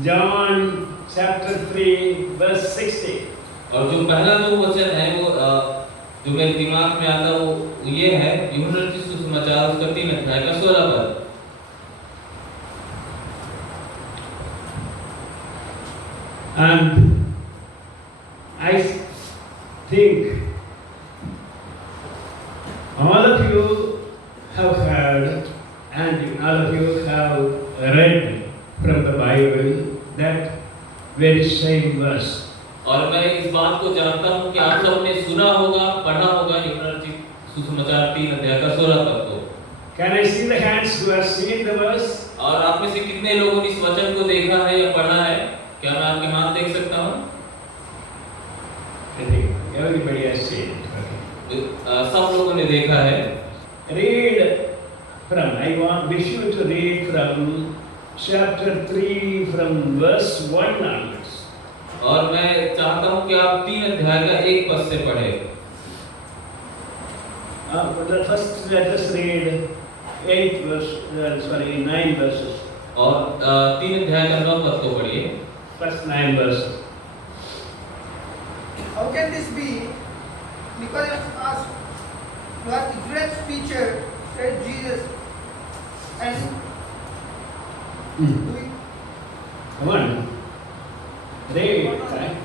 John chapter 3 verse 60. और जो पहला जो वचन है वो जो मेरे दिमाग में आता है वो ये है यूहन्ना रचित सुसमाचार उसका 3 अध्याय का 16 पद। And I think all of you have heard and all of you have read from the Bible that very same verse. और मैं इस बात को जानता हूँ कि आप सबने सुना होगा, पढ़ा होगा यूहन्ना रचित सुसमाचार 3 अध्याय का 16 पद को। Can I see the hands who have seen the verse? और आप में से कितने लोगों ने इस वचन को देखा है या पढ़ा है? क्या मैं आपके हाथ देख सकता हूँ? I think everybody has seen it. Okay. सब लोगों ने देखा है। Read from, I wish you to read from chapter 3 from verse 1 onwards. और मैं चाहता हूँ कि आप 3 अध्याय का 1 पद से पढ़ें। First let us read 9 verses. और 3 अध्याय का 9 पद को पढ़िए। First 9 verses. How can this be? Nicodemus asked, "You are Israel's teacher," said Jesus. And do you, Come on. Read. Right?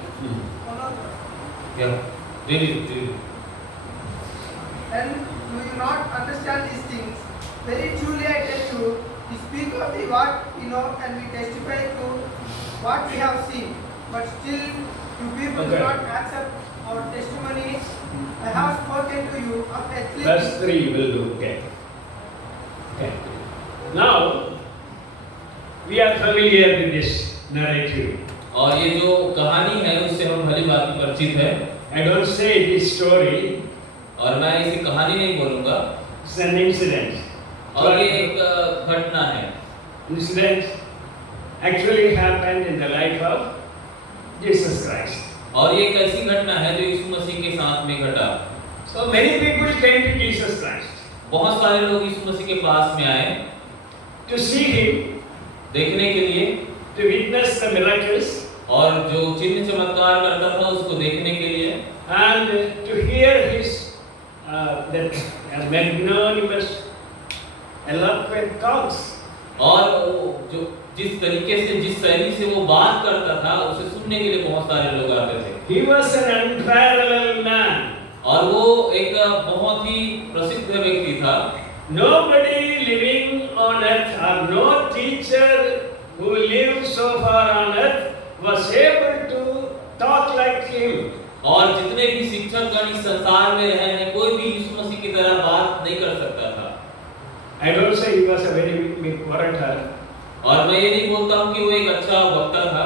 Yeah. Read it. and do you not understand these things? Very truly I tell you, we speak of the what we know and we testify to what we have seen. But still, you people do Okay. not accept our testimony. I have spoken to you of earthly Verse things. 3 will do. Okay. Okay. Now, we are familiar with this narrative. और ये जो कहानी है उससे हम भली भांति परिचित है। I don't say this story. और मैं इसे कहानी नहीं बोलूँगा। It's an incident. और ये एक घटना है। Incident actually happened in the life of Jesus Christ. और ये एक ऐसी घटना है जो यीशु मसीह के साथ में घटा। So many people came to Jesus Christ बहुत सारे लोग यीशु मसीह के पास में आए to see him, देखने के लिए to witness the miracles, और जो चिन्ह चमत्कार करता था उसको देखने के लिए and to hear his that magnanimous, eloquent talks. और वो जो जिस तरीके से जिस शैली से वो बात करता था उसे सुनने के लिए बहुत सारे लोग आते थे। He was an unparalleled man. और वो एक बहुत ही प्रसिद्ध व्यक्ति था। Nobody living on earth or no teacher who lived so far on earth was able to talk like him. और जितने भी शिक्षक गण इस संसार में रहे हैं कोई भी यीशु मसीह की तरह बात नहीं कर सकता था। I don't say he was a very big orator. और मैं ये नहीं बोलता हूँ कि वो एक अच्छा वक्ता था।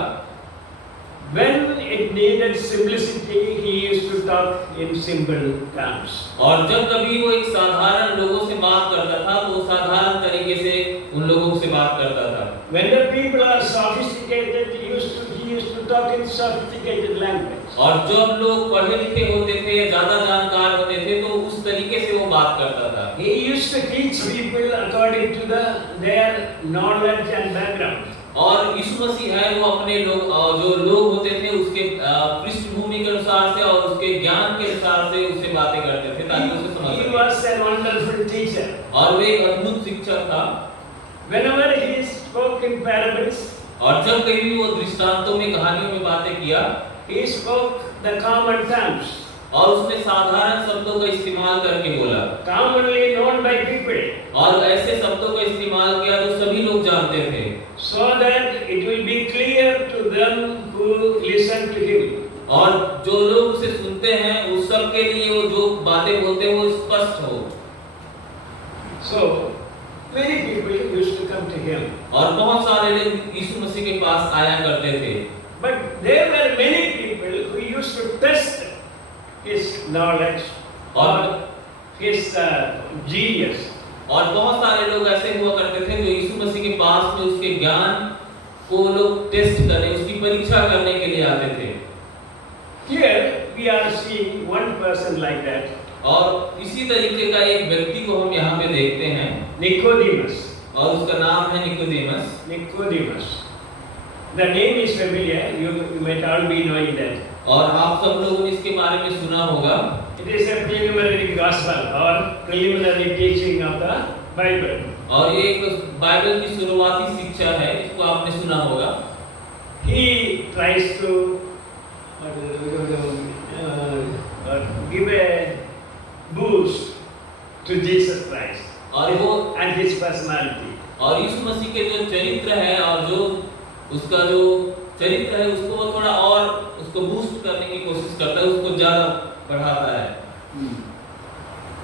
When it needed simplicity, he used to talk in simple terms. और जब कभी वो एक साधारण लोगों से बात करता था तो साधारण तरीके से उन लोगों से बात करता था। When the people are sophisticated, he used to talk in sophisticated language. और जब लोग पढ़े लिखे होते थे या ज्यादा जानकार होते थे तो उस तरीके से वो बात करता था। He used to teach people according to their knowledge and background. और यीशु मसीह है वो अपने लोग जो लोग होते थे उसके पृष्ठभूमि के अनुसार से और उसके ज्ञान के अनुसार से उससे बातें करते थे ताकि उसे समझ He सके। was a wonderful teacher. और वो एक अद्भुत शिक्षक था। Whenever he spoke in parables, और जब कभी वो दृष्टांतों में कहानियों में बातें किया he spoke the common terms, और उसने साधारण शब्दों का इस्तेमाल करके बोला commonly known by people, और ऐसे शब्दों का इस्तेमाल किया जो सभी लोग जानते थे so that it will be clear to them who listen to him. और जो लोग उसे सुनते हैं उस सब के लिए वो जो बातें बोलते हैं वो स्पष्ट हो। So many people used to come to him. और बहुत सारे लोग यीशु मसीह के पास आया करते थे। But there were many people who used to test his knowledge or his genius. और बहुत सारे लोग ऐसे हुआ करते थे जो यीशु मसीह के पास में उसके ज्ञान को लोग टेस्ट करने उसकी परीक्षा करने के लिए आते थे। Here we are seeing one person like that. और इसी तरीके का एक व्यक्ति को हम यहाँ पे देखते हैं Nicodemus. और उसका नाम है Nicodemus. Nicodemus. The name is familiar. You might all be knowing that. और आप सब लोगों ने इसके बारे में सुना होगा। It is a preliminary gospel or preliminary teaching of the Bible. और ये एक बाइबल की शुरुआती शिक्षा है, इसको आपने सुना होगा। He tries to give a boost to Jesus Christ और वो and his personality. और यीशु मसीह के जो चरित्र है और जो उसका जो चरित्र है उसको वो थोड़ा और उसको बूस्ट करने की कोशिश करता है, उसको ज्यादा बढ़ाता है।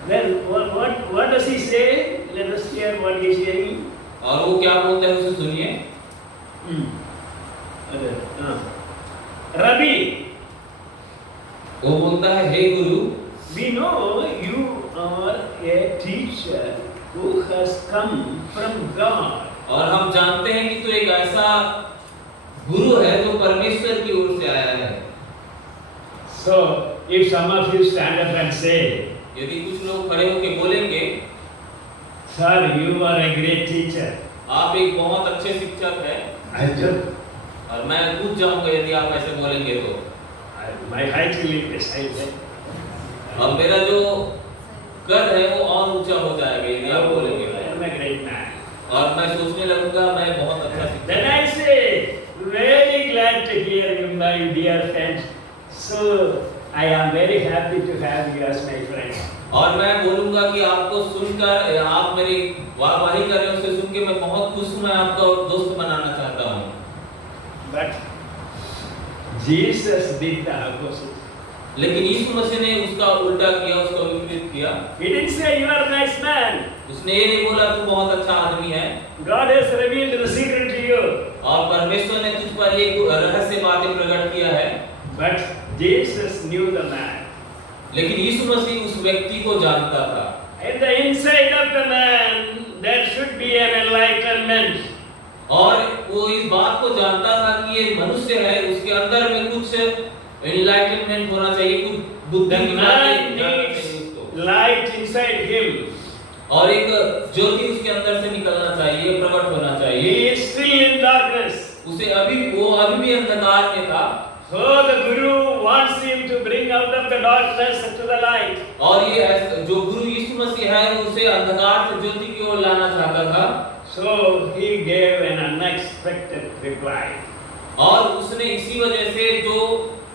Then what does he say? Let us hear what he is saying. और वो क्या बोलता है उसे सुनिए। Rabbi, वो बोलता है हे गुरु, we know you are a teacher who has come from God. और हम जानते हैं कि तू एक ऐसा गुरु है जो परमेश्वर की ओर से आया है। So if some of you stand up and say, यदि कुछ लोग खड़े होकर बोलेंगे, sir, you are a great teacher, आप एक बहुत अच्छे शिक्षक हैं, I just और मैं कूद जाऊंगा यदि आप ऐसे बोलेंगे तो। my height will increase. और मेरा जो कद है वो और ऊंचा हो जाएगा यदि आप बोलेंगे I तो। am a great man. और मैं सोचने लगूंगा मैं बहुत अच्छा शिक्षक Then हूं। I say, very glad to hear you, my dear friends. So I am very happy to have you as my friend. और मैं बोलूंगा कि आपको सुनकर आप मेरी वाहवाही कर रहे हो, उसे सुन के मैं बहुत खुश हूं, मैं आपका दोस्त बनाना चाहता हूं। But Jesus did the opposite. लेकिन यीशु मसीह ने उसका उल्टा किया, उसका विपरीत किया। He didn't say you are a nice man. उसने ये नहीं बोला तू बहुत अच्छा आदमी है, God has revealed the secret to you. और परमेश्वर ने तुझ पर ये रहस्य बातें प्रकट किया है। But Jesus knew the man. लेकिन यीशु मसीह उस व्यक्ति को जानता था। In the inside of the man, there should be an enlightenment. और वो इस बात को जानता था कि ये मनुष्य है, उसके अंदर में कुछ एनलाइटनमेंट होना चाहिए, कुछ बुद्धि The की man बातें जानना चाहिए needs उसको। light inside him. और एक ज्योति उसके अंदर से निकलना चाहिए, प्रकट होना He चाहिए। is still in darkness. वो अभी भी अंधकार में था। So the Guru wants him to bring out of the darkness to the light. और ये जो गुरु यीशु मसीह है उसे अंधकार से ज्योति की ओर लाना चाहता था। So he gave an unexpected reply. और उसने इसी वजह से जो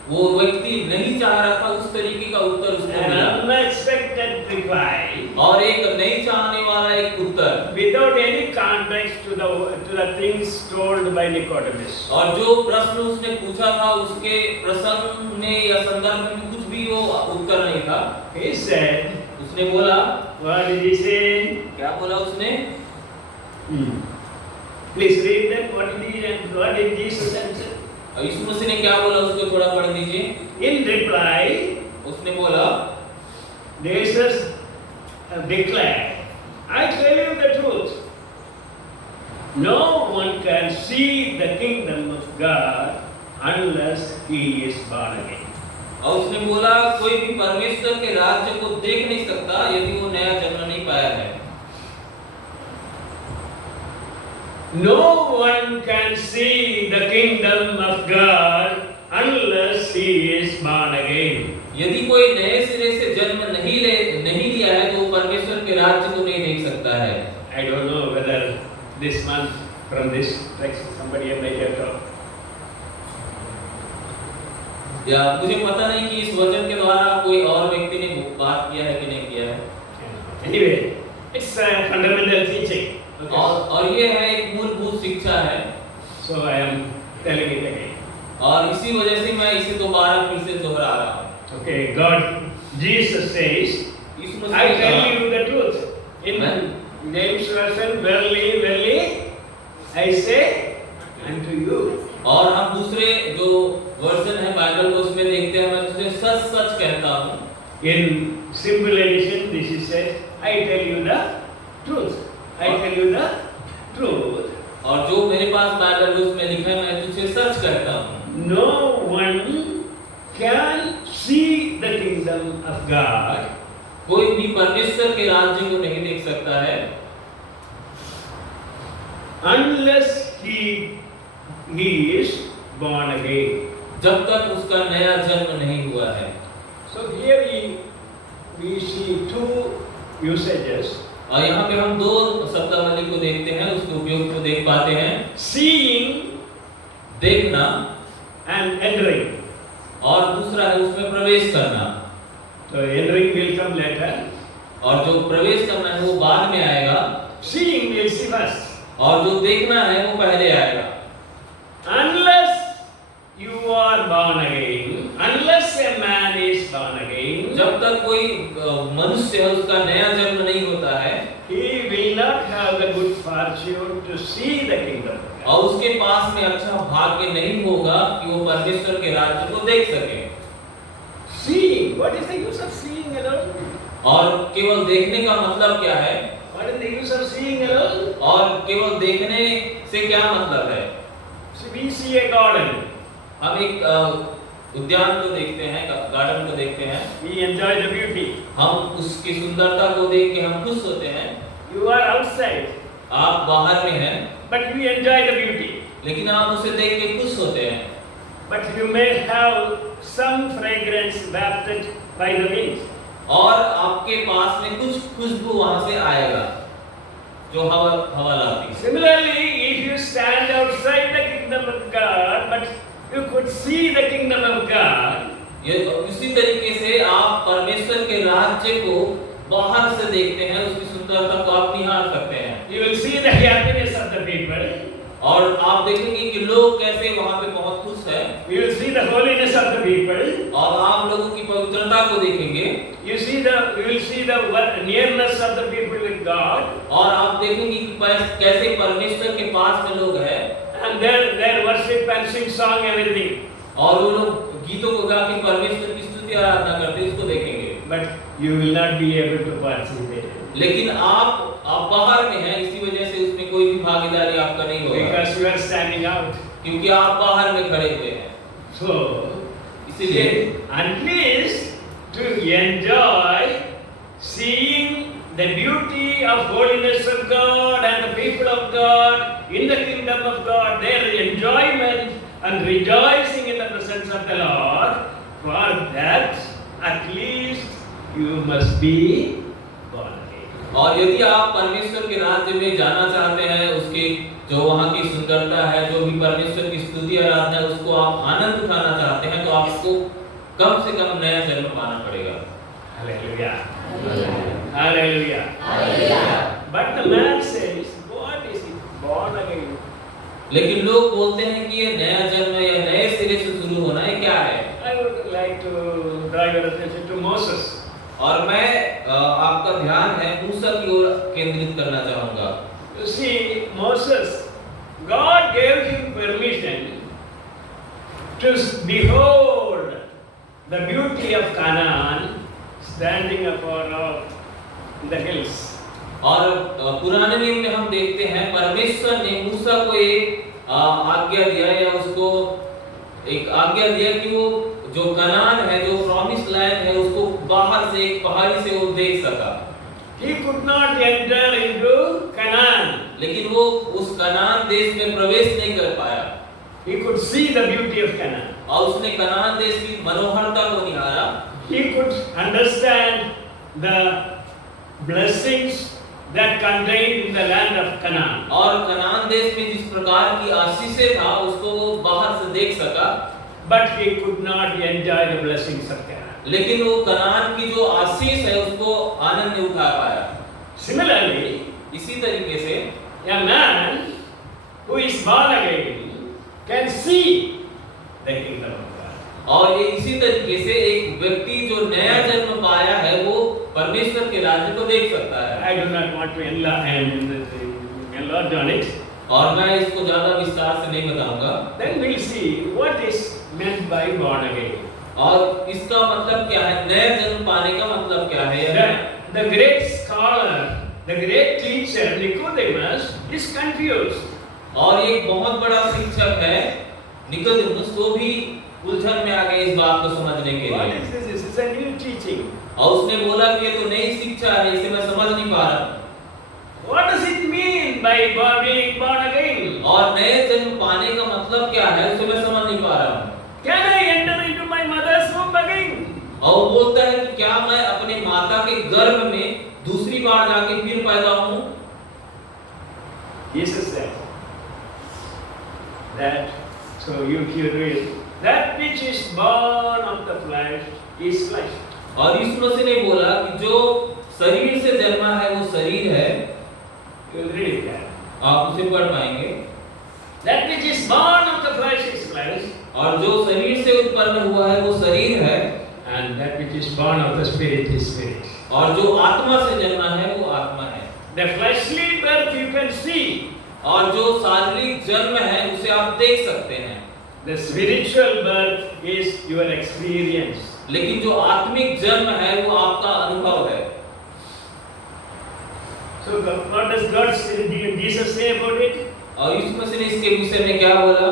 वो व्यक्ति नहीं चाह रहा था उस तरीके का उत्तर उसको An मिला। unexpected reply. और एक नहीं चाहने वाला एक उत्तर, Without any context to the things told by Nicodemus. और जो प्रश्न उसने पूछा था उसके प्रसंग में या संदर्भ में कुछ भी वो उत्तर नहीं था। He said, उसने बोला, what did he say? क्या बोला उसने? Please read that. What did Jesus answer? यीशु मसीह ने क्या बोला उसको थोड़ा पढ़ दीजिए। In reply, उसने बोला, Jesus declared, I tell you the truth. No one can see the kingdom of God unless he is born again. और उसने बोला कोई भी परमेश्वर के राज्य को देख नहीं सकता यदि वो नया जन्म नहीं पाया है। No one can see the kingdom of God unless he is born again. यदि कोई नए सिरे से जन्म नहीं लिया है तो वो परमेश्वर के राज्य को नहीं देख सकता है। I don't know whether this month from this text somebody might have talked. या मुझे पता नहीं कि इस वचन के द्वारा कोई और व्यक्ति ने बात किया है कि नहीं किया है। Anyway, it's a fundamental teaching. Okay. और ये है एक मूलभूत शिक्षा है। So I am telling it again. और इसी वजह से मैं इसे दोबारा फिर से दोहरा रहा हूँ। Okay, Jesus says, Yeshu I मसीह ने tell कहा, you the truth. In James version, verily, verily, I say unto you. और हम दूसरे जो वर्जन है बाइबल को उसमें देखते हैं, मैं तुझे सच सच कहता हूँ। In simple edition, this is said, I tell you the truth. I tell you the truth. और जो मेरे पास बाइबल है उसमें लिखा है मैं तुझे सच कहता हूँ। No one can see the kingdom of God. कोई भी परमेश्वर के राज्य को नहीं देख सकता है Unless he he is born again. जब तक उसका नया जन्म नहीं हुआ है। So here we see two usages. और यहाँ पे हम दो शब्दावली को देखते हैं, उसके उपयोग को देख पाते हैं। Seeing देखना and entering. और दूसरा है उसमें प्रवेश करना। So entering will come later. और जो प्रवेश करना है वो बाद में आएगा, Seeing will see first. और जो देखना है वो पहले आएगा। Unless you are born again, unless a man is born again, जब तक कोई मनुष्य है उसका नया जन्म नहीं होता है, he will not have the good fortune to see the kingdom. और उसके पास में अच्छा भाग्य नहीं होगा कि वो परमेश्वर के राज्य को देख सके। Seeing, what is the use of seeing alone? और केवल देखने का मतलब क्या है? What is the use of seeing alone? और केवल देखने से क्या मतलब है? So we see a garden. हम एक उद्यान को देखते हैं, गार्डन को देखते हैं। We enjoy the beauty. हम उसकी सुंदरता को देख के हम खुश होते हैं। You are outside, आप बाहर में हैं, but you enjoy the beauty. लेकिन आप उसे देख के खुश होते हैं। But you may have some fragrance wafted by the wind. और आपके पास में कुछ खुशबू वहां से आएगा जो हवा लाती है। Similarly, if you stand outside the kingdom of God, but you could see the kingdom of God, ये उसी तरीके से आप परमेश्वर के राज्य को बाहर से देखते हैं, उसकी सुंदरता को आप निहार सकते हैं। you will see the happiness of the people. और आप देखेंगे कि लोग कैसे वहां पे बहुत खुश हैं। You will see the holiness of the people. और आप लोगों की पवित्रता को देखेंगे। You will see the nearness of the people with God. और आप देखेंगे कि कैसे परमेश्वर के पास में लोग हैं। And their worship and sing song everything. और वो लोग गीतों को गा के परमेश्वर की स्तुति आराधना करते हैं, उसको देखेंगे। But you will not be able to participate. लेकिन आप बाहर में हैं, इसी वजह से उसमें कोई भी भागीदारी आपका नहीं होगा। Because you are standing out. क्योंकि आप बाहर में खड़े हुए हैं। So, इसीलिए at least to enjoy seeing the beauty of holiness of God and the people of God in the kingdom of God, their enjoyment and rejoicing in the presence of the Lord, for that at least you must be born again. और यदि आप परमेश्वर के राज्य में जाना चाहते हैं, उसकी जो वहाँ की सुंदरता है, जो भी परमेश्वर की स्तुति आराधना है, उसको आप आनंद उठाना चाहते हैं, तो आपको कम से कम नया जन्म पाना पड़ेगा। Hallelujah. Hallelujah. Hallelujah. But the man says, what is it? Born again. लेकिन लोग बोलते हैं कि ये नया जन्म या नए सिरे से शुरू होना है, क्या है? I would like to draw your attention to Moses. और मैं आपका ध्यान है मूसा की ओर केंद्रित करना चाहूँगा। You see, Moses, God gave him permission to behold the beauty of Canaan standing afar off in the hills. और पुराने नियम में हम देखते हैं परमेश्वर ने मूसा को एक आज्ञा दिया या उसको एक आज्ञा दिया कि वो जो कनान है, जो प्रॉमिस लैंड है, उसको बाहर से एक पहाड़ी से वो देख सका। He could not enter into Canaan. लेकिन वो उस कनान देश में प्रवेश नहीं कर पाया। He could see the beauty of Canaan. और उसने कनान देश की मनोहरता को निहारा। He could understand the blessings that contained in the land of Canaan. और कनान देश में जिस प्रकार की आशीषें था, उसको वो बाहर से देख सका। But he could not enjoy the blessings of Canaan. लेकिन वो कनान की जो आशीष है उसको आनंद नहीं उठा पाया। Similarly, इसी तरीके से a man who is born again can see the kingdom of God. और ये इसी तरीके से एक व्यक्ति जो नया जन्म पाया है वो परमेश्वर के राज्य को देख सकता है। I do not want to enlarge on it. और मैं इसको ज्यादा विस्तार से नहीं बताऊंगा। Then we'll see what is meant by born again. और इसका मतलब क्या है, नया जन्म पाने का मतलब क्या है? The great scholar, the great teacher Nicodemus is confused. और एक बहुत बड़ा शिक्षक है निकोदेमुस, वो भी उलझन में आ गए इस बात को समझने के What लिए। is this? This is a new teaching. और उसने बोला कि ये तो नई शिक्षा है, इसे मैं समझ नहीं पा रहा। What does it mean by being born again? और नए जन्म पाने का मतलब So you read, that which is born of the flesh is flesh. और यीशु मसीह ने बोला कि जो शरीर से जन्मा है वो शरीर है। You will read that. आप उसे पढ़ पाएंगे। That which is born of the flesh is flesh. और जो शरीर से उत्पन्न हुआ है वो शरीर है। And that which is born of the spirit is spirit. और जो आत्मा से जन्मा है वो आत्मा है। The fleshly birth you can see. और जो शारीरिक जन्म है उसे आप देख सकते हैं। The spiritual birth is your experience. लेकिन जो आत्मिक जन्म है वो आपका अनुभव है। So what does God say, Jesus say about it? और यीशु मसीह ने इसके विषय में क्या बोला?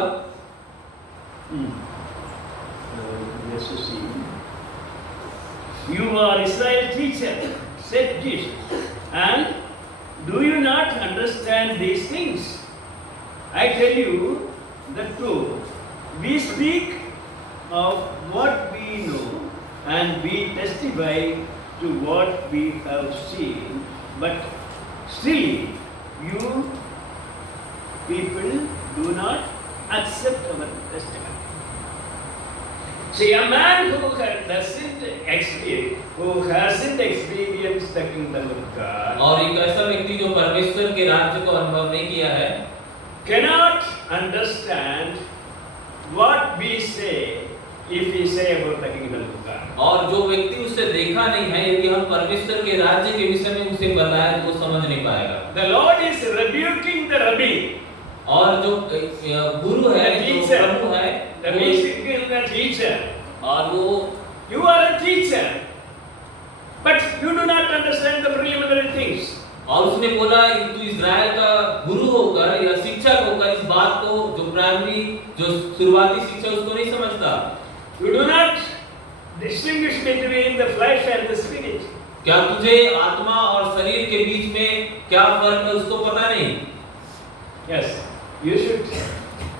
Let's see. You are Israel teacher, said Jesus, and do you not understand these things? I tell you the truth. We speak of what we know and we testify to what we have seen, but still you people do not accept our testimony. See, a man who hasn't experienced the kingdom of God और एक ऐसा व्यक्ति जो परमेश्वर के राज्य को अनुभव नहीं किया है, cannot understand what we say if we say about the kingdom of God. और जो व्यक्ति उसे देखा नहीं है, यदि हम परमेश्वर के राज्य के विषय में उसे बताएं तो वो समझ नहीं पाएगा। The Lord is rebuking the rabbi. और जो गुरु है, जो प्रभु है, The rebuking the teacher. और वो You are a teacher, but you do not understand the preliminary things. और उसने बोला कि तू इज़राइल का गुरु होकर या शिक्षक होकर इस बात को जो प्राइमरी जो शुरुआती शिक्षा उसको नहीं समझता। You do not distinguish between the flesh and the spirit. क्या तुझे आत्मा और शरीर के बीच में क्या फर्क है उसको पता नहीं? Yes, you should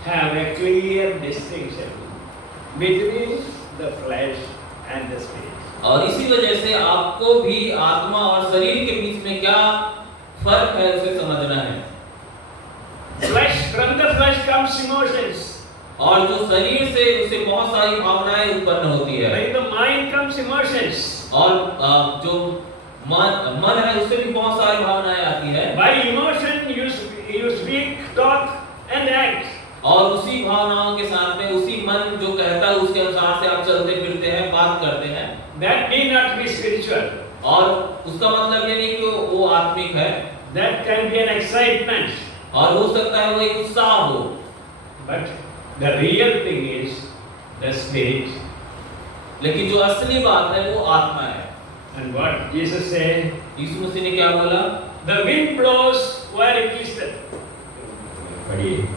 have a clear distinction between the flesh and the spirit. और इसी वजह से आपको भी आत्मा और शरीर के बीच में क्या फर्क है उसे समझना है। Flesh, from the flesh comes emotions. और जो शरीर से उसे बहुत सारी भावनाएं उत्पन्न होती है। By the mind comes emotions. और जो मन है उससे भी बहुत सारी भावनाएं आती है। By emotion you speak, talk and act. और उसी भावनाओं के साथ में उसी मन जो कहता है उसके अनुसार से आप चलते फिरते हैं, बात करते हैं। That need not be spiritual. और उसका मतलब ये नहीं कि वो आत्मिक है। That can be an excitement. और हो सकता है वो एक उत्साह हो। But the real thing is the spirit. लेकिन जो असली बात है वो आत्मा है। And what Jesus said? यीशु मसीह ने क्या बोला? The wind blows where it listeth. पढ़िए।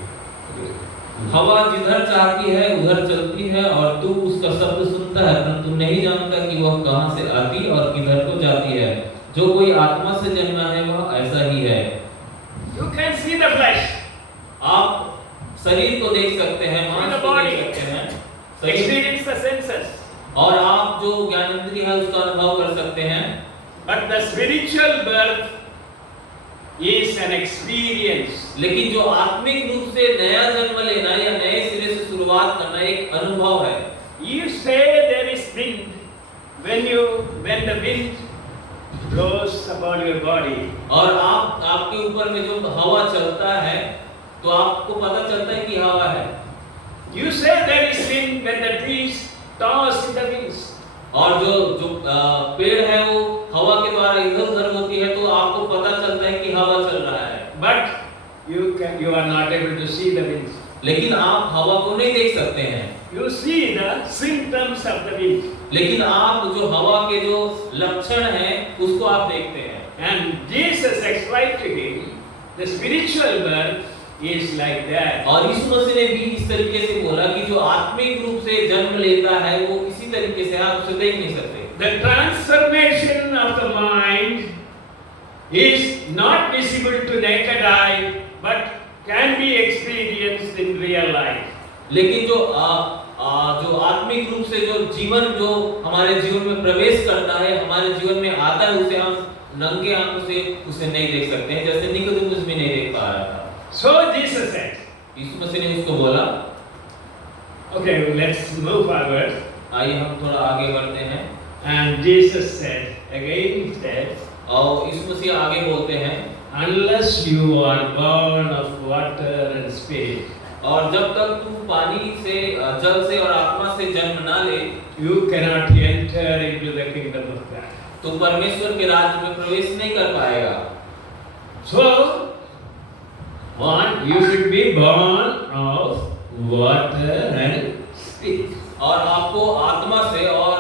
हवा जिधर चाहती है उधर चलती है और तू उसका शब्द सुनता है परंतु नहीं जानता कि वह कहां से आती और किधर को जाती है। जो कोई आत्मा से जन्मा है वह ऐसा ही है। You can see the flesh. आप शरीर को देख सकते हैं, मांस को देख सकते हैं, Experience the senses. और आप जो ज्ञानेंद्रिय है उसका अनुभव कर सकते हैं। But the spiritual birth is an experience. लेकिन जो आत्मिक रूप से नया जन्म लेना या नए सिरे से शुरुआत करना एक अनुभव है। You say there is wind when the wind blows upon your body. और आपके ऊपर में जो हवा चलता है तो आपको पता चलता है कि हवा है। You say there is wind when the trees toss in the winds. और जो पेड़ है वो हवा के द्वारा इधर-उधर होती है तो आपको पता चलता है कि हवा चल रहा है। But you are not able to see the winds. लेकिन आप हवा को नहीं देख सकते हैं। You see the symptoms of the wind. लेकिन आप जो हवा के जो लक्षण हैं उसको आप देखते हैं। And Jesus explained to him the spiritual birth is like that. और यीशु मसीह ने भी इस तरीके से बोला कि जो आत्मिक रूप से जन्म लेता है वो इसी तरीके से आप उसे देख नहीं सकते। The transformation of the mind is not visible to naked eye, but can be experienced in real life. लेकिन जो आत्मिक रूप से जो जीवन जो हमारे जीवन में प्रवेश करता है, हमारे जीवन में आता है, उसे हम नंगे आंखों से उसे नहीं देख सकते हैं, जैसे निकोदेमुस भी नहीं देख पा रहा था। So Jesus said, यीशु मसीह ने उसको बोला, the spiritual birth is an experience. और जो आत्मिक रूप से जन्म लेता है वो इसी तरीके से आप उसे देख नहीं सकते। So Jesus said, Okay, let's move forward. आइए हम थोड़ा आगे बढ़ते हैं। And Jesus said, again he said, और इस मसीह आगे बोलते हैं, unless you are born of water and spirit, और जब तक तू पानी से, जल से और आत्मा से जन्म ना ले, you cannot enter into the kingdom of God. तो परमेश्वर के राज्य में प्रवेश नहीं कर पाएगा। So, one, you should be born of water and spirit. और आपको आत्मा से और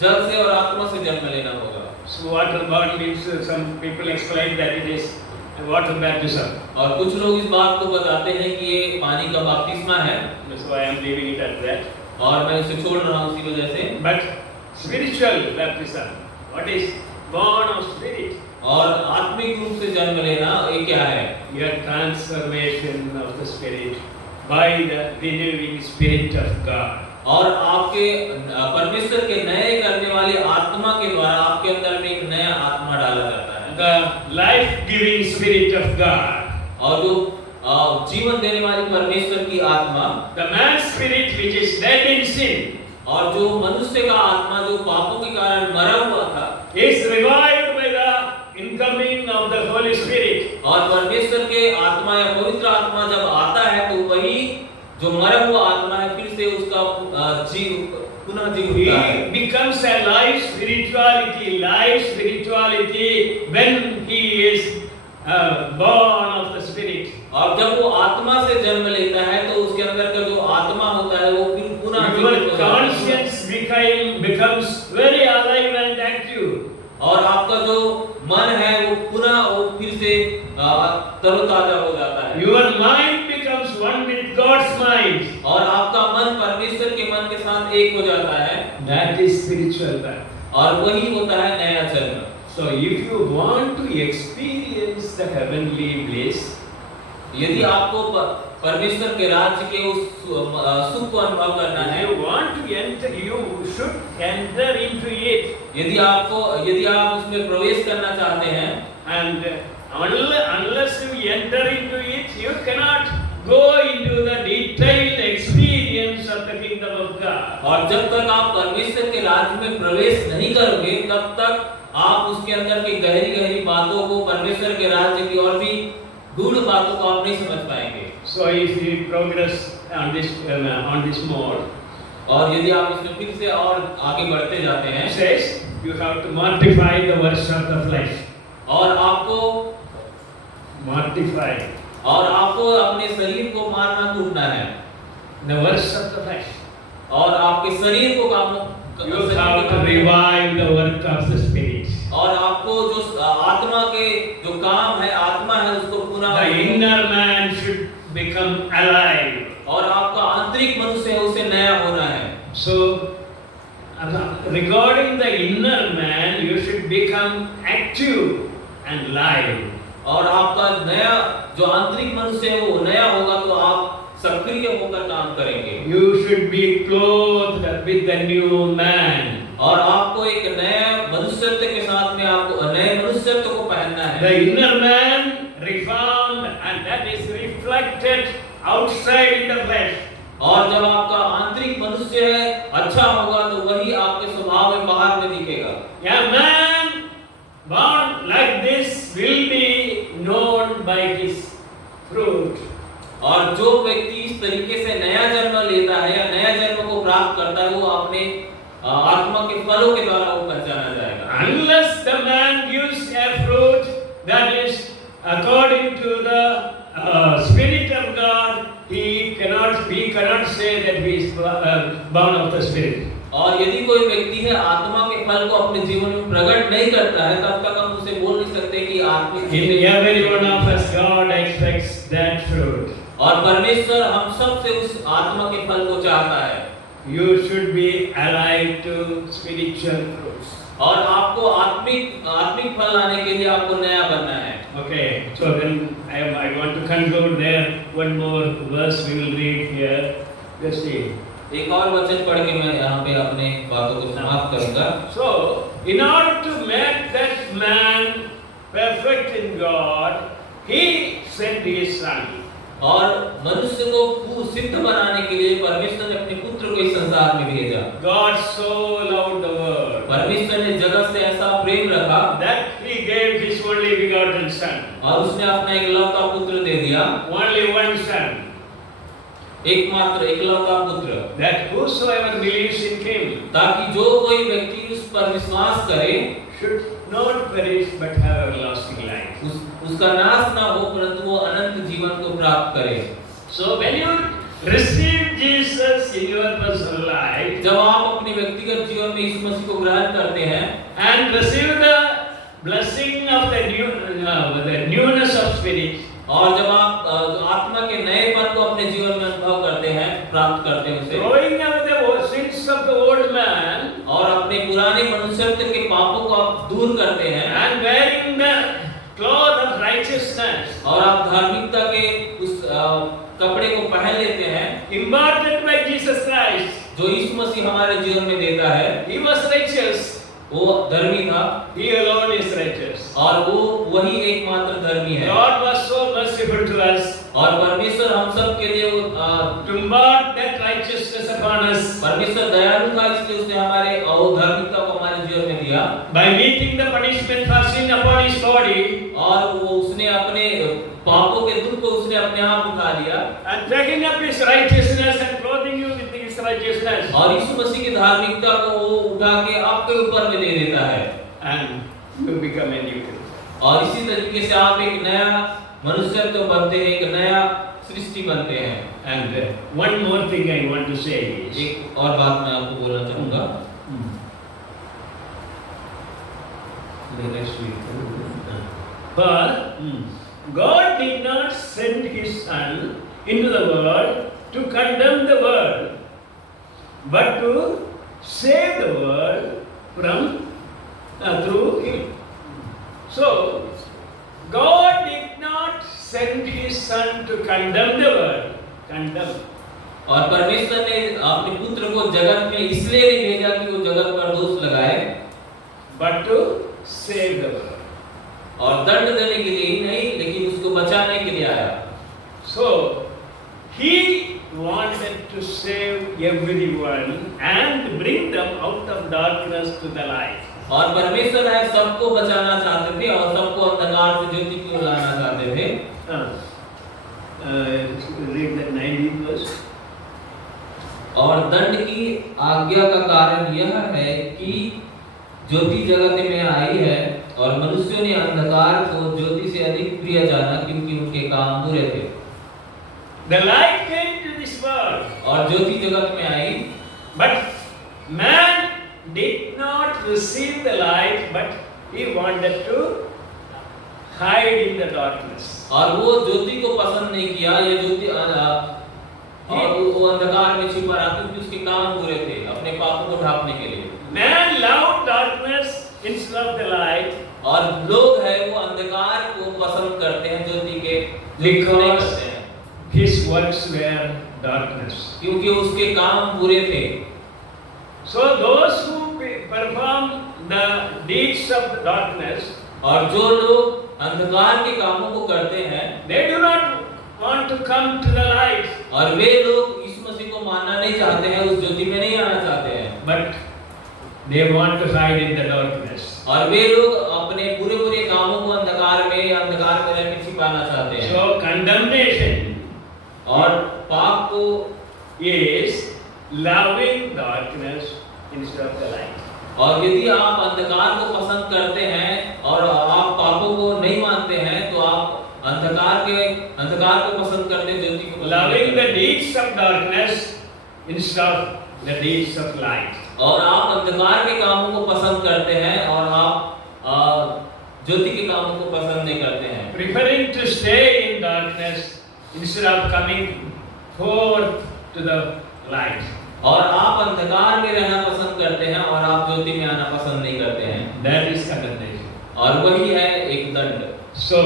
जल से और आत्मा से जन्म लेना होगा। So water born means some people explain that it is water baptism. और कुछ लोग इस बात को बताते हैं कि ये पानी का बपतिस्मा है, So I am leaving it at that. और मैं इसे छोड़ रहा हूँ इसी वजह से। But spiritual baptism, what is born of spirit? और आत्मिक रूप से जन्म लेना ये क्या है? Your transformation of the spirit by the renewing spirit of God. और आपके परमेश्वर के नए करने वाली आत्मा के द्वारा आपके अंदर में एक नया आत्मा डाला जाता है। The life-giving spirit of God. और जो जीवन देने वाली परमेश्वर की आत्मा, The man's spirit which is dead in sin, और जो मनुष्य का आत्मा जो पापों के कारण मरा हुआ था, is revived by the incoming of the Holy Spirit. और परमेश्वर के आत्मा या पवित्र आत्मा जब आता है तो वही जो मरा हुआ आत्मा है फिर से उसका पुनः जीव होता है। He becomes a live spirituality when he is born of the Spirit. और जब वो आत्मा से जन्म लेता है तो उसके अंदर का जो आत्मा होता है वो फिर पुनः जीवित Your हो जाता है। conscience becomes very alive and active. और आपका जो मन है वो पुनः वो फिर से तरोताजा हो जाता है। Your mind becomes one with God's mind. और आपका मन परमेश्वर के मन के साथ एक हो जाता है। That is spiritual birth. और वही होता है नया जन्म। So if you want to experience the heavenly bliss, यदि आपको परमेश्वर के राज्य के उस सुख को अनुभव करना if है, you want to enter, you should enter into it. यदि आप उसमें प्रवेश करना चाहते हैं, And unless you enter into it, you cannot go into the detailed experience of the kingdom of God. और जब तक आप परमेश्वर के राज्य में प्रवेश नहीं करोगे तब तक आप उसके अंदर की गहरी गहरी बातों को, परमेश्वर के राज्य की और भी गूढ़ बातों को आप नहीं समझ पाएंगे। So if you progress on this mode, और यदि आप इसमें फिर से और आगे बढ़ते जाते हैं, it says you have to mortify the works of the flesh. और आपको Mortify अपने शरीर को मारना कूटना है, the works of the flesh. और आपके शरीर को काम You have to revive the work of the spirit. और आपको जो आत्मा के जो काम है, आत्मा है उसको पुनः The inner man should become alive. और आपका आंतरिक मनुष्य है उसे नया होना है। So regarding the inner man, you should become active and live. और आपका नया जो आंतरिक मनुष्य है वो नया होगा तो आप सक्रिय होकर काम करेंगे। You should be clothed with the new man. और आपको एक नया मनुष्यत्व के साथ में आपको नए मनुष्यत्व को पहनना है। The inner man reformed, and that is reflected outside in the flesh. और जब आपका आंतरिक मनुष्य है अच्छा होगा तो वही आपके स्वभाव में बाहर में दिखेगा। A man born like this will be known by his fruit. और जो व्यक्ति इस तरीके से नया जन्म लेता है या नया जन्म को प्राप्त करता है वो अपने आत्मा के फलों के द्वारा वो पहचाना जाएगा। Unless the man gives a fruit that is according to the Spirit of God, we cannot say that he is born of the Spirit. और यदि कोई व्यक्ति है आत्मा के फल को अपने जीवन में प्रकट नहीं करता है तब तक हम उसे बोल नहीं सकते कि आत्मिक। In every one of us, God expects that fruit. और परमेश्वर हम सब से उस आत्मा के फल को चाहता है। You should be alive to spiritual fruits. और आपको आत्मिक फल लाने के लिए आपको नया बनना है। Okay, so then I want to conclude there. One more verse we will read here. Let's see. एक और वचन पढ़ के मैं यहाँ पे अपने बातों को समाप्त करूँगा। So, in order to make that man perfect in God, He sent His Son. और मनुष्य को सिद्ध बनाने के लिए परमेश्वर ने अपने पुत्र को इस संसार में भेजा। God so loved the world परमेश्वर ने जगत से ऐसा प्रेम रखा that He gave His only begotten Son, और उसने अपना एकलौता पुत्र दे दिया, only one Son, एकमात्र एकलौता पुत्र, that whosoever believes in Him ताकि जो कोई व्यक्ति उस पर विश्वास करे should not perish but have everlasting life. उसका नाश ना हो परंतु वो अनंत जीवन को प्राप्त करे। So when you receive Jesus in your personal life जब आप अपने व्यक्तिगत जीवन में यीशु मसीह को ग्रहण करते हैं and receive the blessing of the newness of spirit, और जब आप आत्मा के नएपन को अपने जीवन में अनुभव करते हैं, प्राप्त करते हैं उसे, throwing away the sins of the old man और अपने पुराने मनुष्यत्व के पापों को आप दूर करते हैं and wearing the cloth of righteousness, और आप धार्मिकता के उस कपड़े को पहन लेते हैं imparted by Jesus Christ. जो यीशु मसीह हमारे जीवन में देता है। He was righteous. वो धर्मी था He alone is righteous. और वो वही एकमात्र धर्मी है। God was so merciful to us और परमेश्वर हम सब के लिए to impart that righteousness upon us परमेश्वर दयालु था, इसलिए उसने हमारे धार्मिकता को हमारे जीवन में दिया by meeting the punishment for sin upon His body और वो उसने अपने पापों के दुख को उसने अपने आप उठा लिया and taking up His righteousness and clothing you with His righteousness, और यीशु मसीह की धार्मिकता को वो उठा के आपके ऊपर में दे देता है and you become a new creature. और इसी तरीके से आप एक नया मनुष्यत्व बनते हैं, एक नया सृष्टि बनते हैं। And one more thing I want to say is, एक और बात मैं आपको बोलना चाहूँगा। but God did not send His Son into the world to condemn the world, but to save the world from through Him. So God did not send His Son to condemn the world. Condemn. और परमेश्वर ने अपने पुत्र को जगत में इसलिए नहीं भेजा कि वो जगत पर दोष लगाए, but to save the world. और दंड देने के लिए ही नहीं, लेकिन उसको बचाने के लिए आया। So He wanted to save everyone and bring them out of darkness to the light. और परमेश्वर है सबको बचाना चाहते थे और सबको अंधकार से ज्योति की ओर लाना चाहते थे। Read that 19th verse. और दंड की आज्ञा का कारण यह है कि ज्योति जगत में आई है और मनुष्यों ने अंधकार को ज्योति से अधिक प्रिय जाना क्योंकि उनके काम बुरे थे। The light came to this world, और ज्योति जगत में आई, but man did not receive the light, but he wanted to hide in the darkness. और वो ज्योति को पसंद नहीं किया, ये ज्योति और वो अंधकार में छिपा रहा क्योंकि उसके काम बुरे थे, अपने पापों को ढांपने के लिए। Man loved darkness instead of the light, और लोग है वो अंधकार को पसंद करते हैं ज्योति के, because his works were darkness. क्योंकि उसके काम बुरे थे। So those who perform the deeds of darkness, और जो लोग अंधकार के कामों को करते हैं, they do not want to come to the light, और वे लोग यीशु मसीह को मानना नहीं चाहते हैं, उस ज्योति में नहीं आना चाहते हैं, but they want to hide in the darkness. और वे लोग अपने बुरे बुरे कामों को अंधकार में या अंधकार में रहकर छिपाना चाहते हैं। So condemnation और पाप को is loving darkness instead of the light. और यदि आप अंधकार को पसंद करते हैं और आप पापों को नहीं मानते हैं, तो आप अंधकार को पसंद करते हैं, ज्योति को पसंद Loving करते the हैं। deeds of darkness instead of the deeds of light. और आप अंधकार के कामों को पसंद करते हैं और आप ज्योति के कामों को पसंद नहीं करते हैं। Preferring to stay in darkness instead of coming forth to the light. और आप अंधकार में रहना पसंद करते हैं और आप ज्योति में आना पसंद नहीं करते हैं। That is condemnation. और वही है एक दंड। So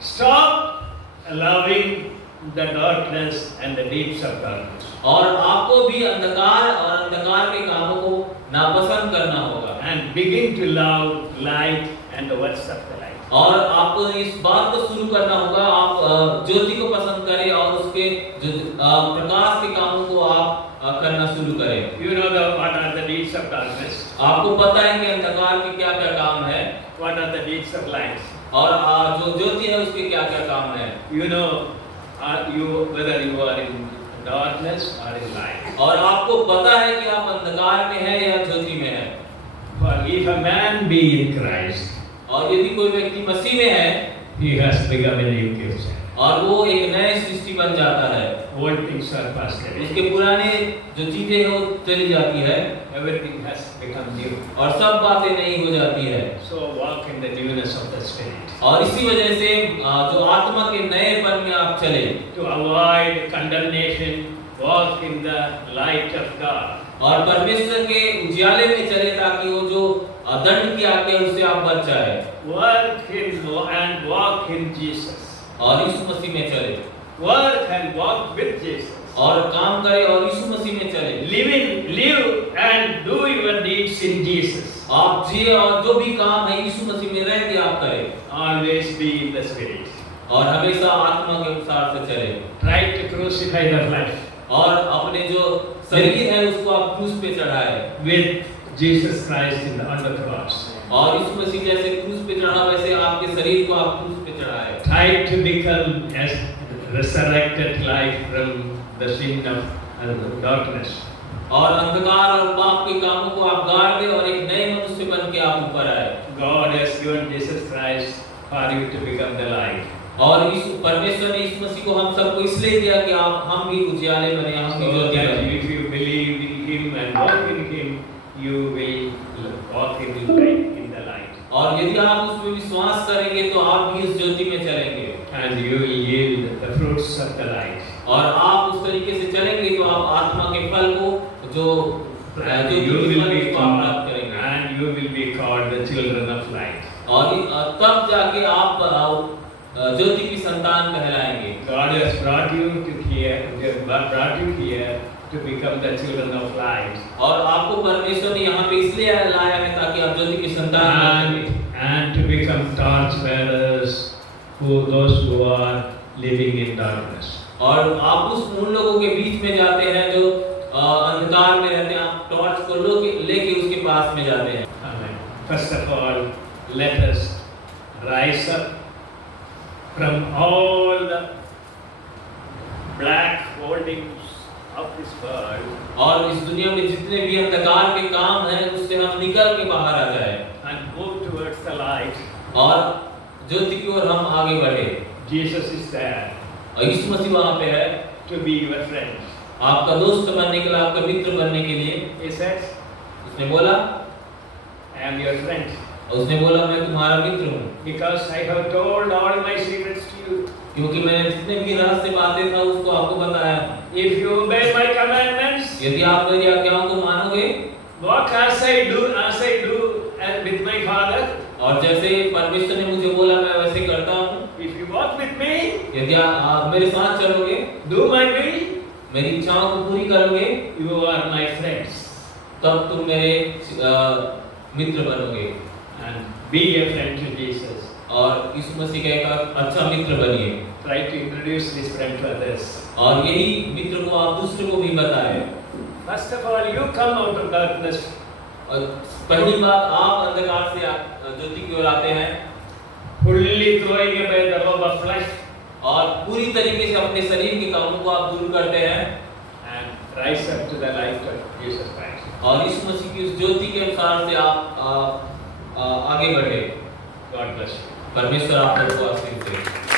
stop loving the darkness and the deeds of darkness. और आपको भी अंधकार और अंधकार के कामों को नापसंद करना होगा। And begin to love light and the works of the light. और आपको इस बात को शुरू करना होगा, आप ज्योति को पसंद करें और उसके जो प्रकाश के कामों को आप करना शुरू करें। You know what are the deeds of darkness? आपको पता है कि अंधकार के क्या क्या काम है What are the deeds of light? और जो ज्योति है उसके क्या क्या काम है। You know, whether you are in darkness or in light. और आपको पता है कि आप अंधकार में हैं या ज्योति में हैं। For if a man be in Christ, और यदि कोई व्यक्ति मसीह में है he has become a new creature. और वो एक नए सृष्टि बन जाता है, Old things are passed away. उसके पुराने जो चीजें हैं वो चली जाती है Everything has become new. और सब बातें नई हो जाती है। So walk in the newness of the Spirit. और इसी वजह से जो आत्मा के नएपन में आप चले, To avoid condemnation, walk in the light of God. और परमेश्वर के उजियाले में चले ताकि वो जो दंड की आज्ञा है उससे आप बच जाए। Work in and walk in Jesus. और यीशु मसीह में चले Work and walk with Jesus. और काम करे और यीशु मसीह में चले। Live and do your deeds in Jesus. आप जिए और जो भी काम है यीशु मसीह में रह के आप करें। Always be in the Spirit. और हमेशा आत्मा के अनुसार से चले। Try to crucify the flesh और अपने जो शरीर है उसको आप क्रूस पे चढ़ाए with Jesus Christ on the cross. और यीशु मसीह जैसे क्रूस पे चढ़ा वैसे आपके शरीर को आप क्रूस पे चढ़ाए। Try to become as resurrected life from the sin of darkness. और अंधकार और पाप के कामों को आप गाड़ दे और एक नए मनुष्य बन के आप ऊपर आए। God has given Jesus Christ for you to become the light. और परमेश्वर ने यीशु मसीह को हम सबको इसलिए दिया कि हम भी उजियाले बने, हम भी So ज्योति that बने। if you believe in Him and walk in Him, you will walk in the light. और यदि आप उसमें विश्वास करेंगे तो आप भी इस ज्योति में चलेंगे And you will yield the fruits of the light. और आप उस तरीके से चलेंगे तो आप आत्मा के फल को जो And ज्योति you के will फल be को आप called, प्राप्त करेंगे। and you will be called the children of light. और तब जाके आप ज्योति की संतान कहलाएंगे। God has brought you here to become the children of light. और आपको परमेश्वर ने यहाँ पे इसलिए लाया है ताकि आप ज्योति की संतान बन सकें। And to become torch bearers those who are living in darkness. और आप उन लोगों के बीच में जाते हैं जो अंधकार में रहते हैं, आप टॉर्च को लेके उसके पास में जाते हैं। Amen. First of all, let us rise up from all the black holdings of this world और इस दुनिया में जितने भी अंधकार के काम हैं उससे हम निकल के बाहर आ जाए and move towards the light. और ज्योति की ओर हम आगे बढ़े। Jesus is there और यीशु मसीह वहाँ पे है to be your friend. आपका दोस्त बनने के लिए, आपका मित्र बनने के लिए। He says, उसने बोला, I am your friend और उसने बोला मैं तुम्हारा मित्र हूँ because I have told all my secrets to you. क्योंकि मैंने जितने भी रहस्य बातें था उसको आपको बताया। If you obey my commandments, यदि आप मेरी आज्ञाओं को मानोगे, walk as I do and with my Father. और जैसे परमेश्वर ने मुझे बोला मैं वैसे करता हूँ। If you walk with me, यदि आप मेरे साथ चलोगे, do my will, मेरी इच्छाओं को पूरी करोगे, you are my friends. तब तुम मेरे मित्र बनोगे। And be a friend to Jesus. और यीशु मसीह का एक अच्छा मित्र बनिए। Try to introduce this friend to others. और यही मित्र को आप दूसरे को भी बताएं। First of all, you come out of darkness. और पहली बात आप अंधकार से ज्योति की ओर आते हैं, Fully throwing away the love of flesh और पूरी तरीके से अपने शरीर के कामों को आप दूर करते हैं and rise up to the light of Jesus Christ. और यीशु मसीह की उस ज्योति के अनुसार से आप आगे बढ़े। God bless you. परमेश्वर आप सबको आशीष दे।